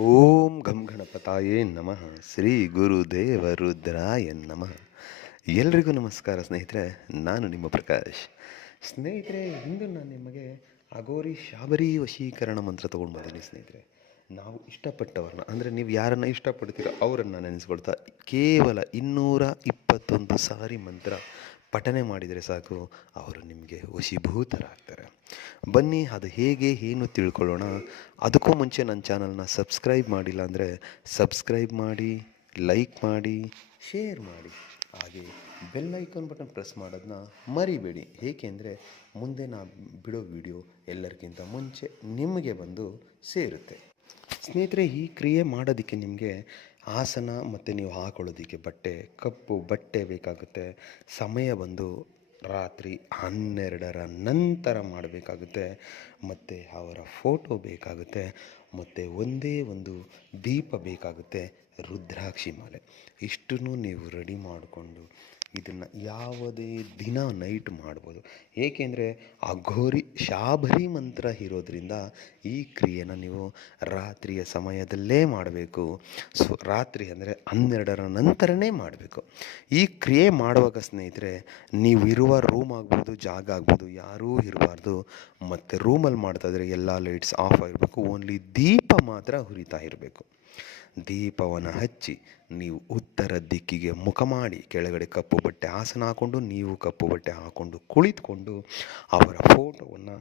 ಓಂ ಗಂ ಗಣಪತಾಯೇ ನಮಃ. ಶ್ರೀ ಗುರುದೇವ ರುದ್ರಾಯ ನಮಃ. ಎಲ್ರಿಗೂ ನಮಸ್ಕಾರ ಸ್ನೇಹಿತರೆ, ನಾನು ನಿಮ್ಮ ಪ್ರಕಾಶ್. ಸ್ನೇಹಿತರೆ, ಇಂದು ನಾನು ನಿಮಗೆ ಅಘೋರಿ ಶಾಬರಿ ವಶೀಕರಣ ಮಂತ್ರ ತೊಗೊಂಡು ಬಂದೀನಿ. ಸ್ನೇಹಿತರೆ, ನಾವು ಇಷ್ಟಪಟ್ಟವ್ರನ್ನ, ಅಂದರೆ ನೀವು ಯಾರನ್ನು ಇಷ್ಟಪಡ್ತೀರೋ ಅವರನ್ನು ನೆನೆಸ್ಕೊಳ್ತಾ ಕೇವಲ 221 ಸಾರಿ ಮಂತ್ರ ಪಠನೆ ಮಾಡಿದರೆ ಸಾಕು, ಅವರು ನಿಮಗೆ ವಶೀಭೂತರಾಗ್ತಾರೆ. ಬನ್ನಿ, ಅದು ಹೇಗೆ ಏನು ತಿಳ್ಕೊಳ್ಳೋಣ. ಅದಕ್ಕೂ ಮುಂಚೆ ನನ್ನ ಚಾನಲ್ನ ಸಬ್ಸ್ಕ್ರೈಬ್ ಮಾಡಿಲ್ಲ ಅಂದರೆ ಸಬ್ಸ್ಕ್ರೈಬ್ ಮಾಡಿ, ಲೈಕ್ ಮಾಡಿ, ಶೇರ್ ಮಾಡಿ, ಹಾಗೆ ಬೆಲ್ ಐಕಾನ್ ಬಟನ್ ಪ್ರೆಸ್ ಮಾಡೋದನ್ನ ಮರಿಬೇಡಿ. ಏಕೆಂದರೆ ಮುಂದೆ ನಾನು ಬಿಡೋ ವಿಡಿಯೋ ಎಲ್ಲರಿಗಿಂತ ಮುಂಚೆ ನಿಮಗೆ ಬಂದು ಸೇರುತ್ತೆ. ಸ್ನೇಹಿತರೆ, ಈ ಕ್ರಿಯೆ ಮಾಡೋದಕ್ಕೆ ನಿಮಗೆ ಆಸನ ಮತ್ತು ನೀವು ಹಾಕೊಳ್ಳೋದಕ್ಕೆ ಕಪ್ಪು ಬಟ್ಟೆ ಬೇಕಾಗುತ್ತೆ. ಸಮಯ ಬಂದು ರಾತ್ರಿ 12ರ ನಂತರ ಮಾಡಬೇಕಾಗುತ್ತೆ. ಮತ್ತು ಅವರ ಫೋಟೋ ಬೇಕಾಗುತ್ತೆ. ಮತ್ತು ಒಂದೇ ಒಂದು ದೀಪ ಬೇಕಾಗುತ್ತೆ, ರುದ್ರಾಕ್ಷಿ ಮಾಲೆ. ಇಷ್ಟನ್ನು ನೀವು ರೆಡಿ ಮಾಡಿಕೊಂಡು ಇದನ್ನು ಯಾವುದೇ ದಿನ ನೈಟ್ ಮಾಡ್ಬೋದು. ಏಕೆಂದರೆ ಅಘೋರಿ ಶಾಬರಿ ಮಂತ್ರ ಇರೋದ್ರಿಂದ ಈ ಕ್ರಿಯೆನ ನೀವು ರಾತ್ರಿಯ ಸಮಯದಲ್ಲೇ ಮಾಡಬೇಕು. ರಾತ್ರಿ ಅಂದರೆ 12ರ ನಂತರನೇ ಮಾಡಬೇಕು. ಈ ಕ್ರಿಯೆ ಮಾಡುವಾಗ ಸ್ನೇಹಿತರೆ, ನೀವು ಇರುವ ರೂಮ್ ಆಗ್ಬೋದು, ಜಾಗ ಆಗ್ಬೋದು, ಯಾರೂ ಇರಬಾರ್ದು. ಮತ್ತು ರೂಮಲ್ಲಿ ಮಾಡ್ತಾಯಿದ್ರೆ ಎಲ್ಲ ಲೈಟ್ಸ್ ಆಫ್ ಆಗಿರಬೇಕು. ಓನ್ಲಿ ದೀಪ ಮಾತ್ರ ಉರಿತಾ ಇರಬೇಕು. ದೀಪವನ್ನು ಹಚ್ಚಿ ನೀವು ಉತ್ತರ ದಿಕ್ಕಿಗೆ ಮುಖ ಮಾಡಿ, ಕೆಳಗಡೆ ಕಪ್ಪು ಬಟ್ಟೆ ಆಸನ ಹಾಕ್ಕೊಂಡು, ನೀವು ಕಪ್ಪು ಬಟ್ಟೆ ಹಾಕ್ಕೊಂಡು ಕುಳಿತುಕೊಂಡು ಅವರ ಫೋಟೋವನ್ನು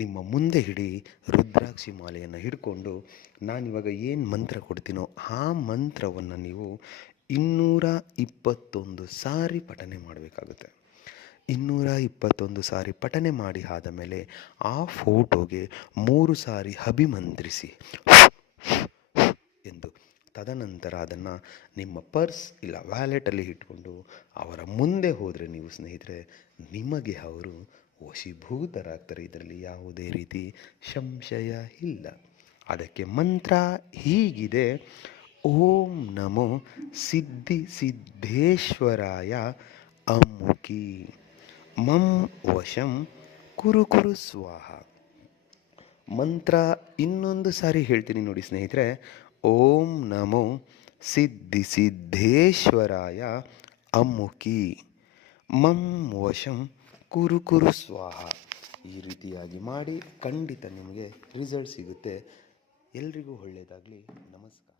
ನಿಮ್ಮ ಮುಂದೆ ಹಿಡಿ. ರುದ್ರಾಕ್ಷಿ ಮಾಲೆಯನ್ನು ಹಿಡ್ಕೊಂಡು ನಾನಿವಾಗ ಏನು ಮಂತ್ರ ಕೊಡ್ತೀನೋ ಆ ಮಂತ್ರವನ್ನು ನೀವು 221 ಸಾರಿ ಪಠನೆ ಮಾಡಬೇಕಾಗುತ್ತೆ. 221 ಸಾರಿ ಪಠನೆ ಮಾಡಿ ಆದ ಮೇಲೆ ಆ ಫೋಟೋಗೆ 3 ಸಾರಿ ಅಭಿಮಂತ್ರಿಸಿ ಎಂದು. ತದನಂತರ ಅದನ್ನು ನಿಮ್ಮ ಪರ್ಸ್ ಇಲ್ಲ ವ್ಯಾಲೆಟಲ್ಲಿ ಇಟ್ಕೊಂಡು ಅವರ ಮುಂದೆ ಹೋದರೆ ನೀವು ಸ್ನೇಹಿತರೆ, ನಿಮಗೆ ಅವರು ವಶೀಭೂತರಾಗ್ತಾರೆ. ಇದರಲ್ಲಿ ಯಾವುದೇ ರೀತಿ ಸಂಶಯ ಇಲ್ಲ. ಅದಕ್ಕೆ ಮಂತ್ರ ಹೀಗಿದೆ: ಓಂ ನಮೋ ಸಿದ್ಧಿ ಸಿದ್ಧೇಶ್ವರಾಯ ಅಮುಖಿ ಮಂ ವಶಂ ಕುರು ಕುರು ಸ್ವಾಹ. ಮಂತ್ರ ಇನ್ನೊಂದು ಸಾರಿ ಹೇಳ್ತೀನಿ ನೋಡಿ ಸ್ನೇಹಿತರೆ. ಓಂ ನಮೋ ಸಿದ್ಧಿ ಸಿದ್ಧೇಶ್ವರಾಯ ಅಮುಖಿ ಮಂ ವಶಂ ಕುರು ಕುರು ಸ್ವಾಹ. ಈ ರೀತಿಯಾಗಿ ಮಾಡಿ ಖಂಡಿತ ನಿಮಗೆ ರಿಸಲ್ಟ್ ಸಿಗುತ್ತೆ. ಎಲ್ರಿಗೂ ಒಳ್ಳೆಯದಾಗಲಿ. ನಮಸ್ಕಾರ.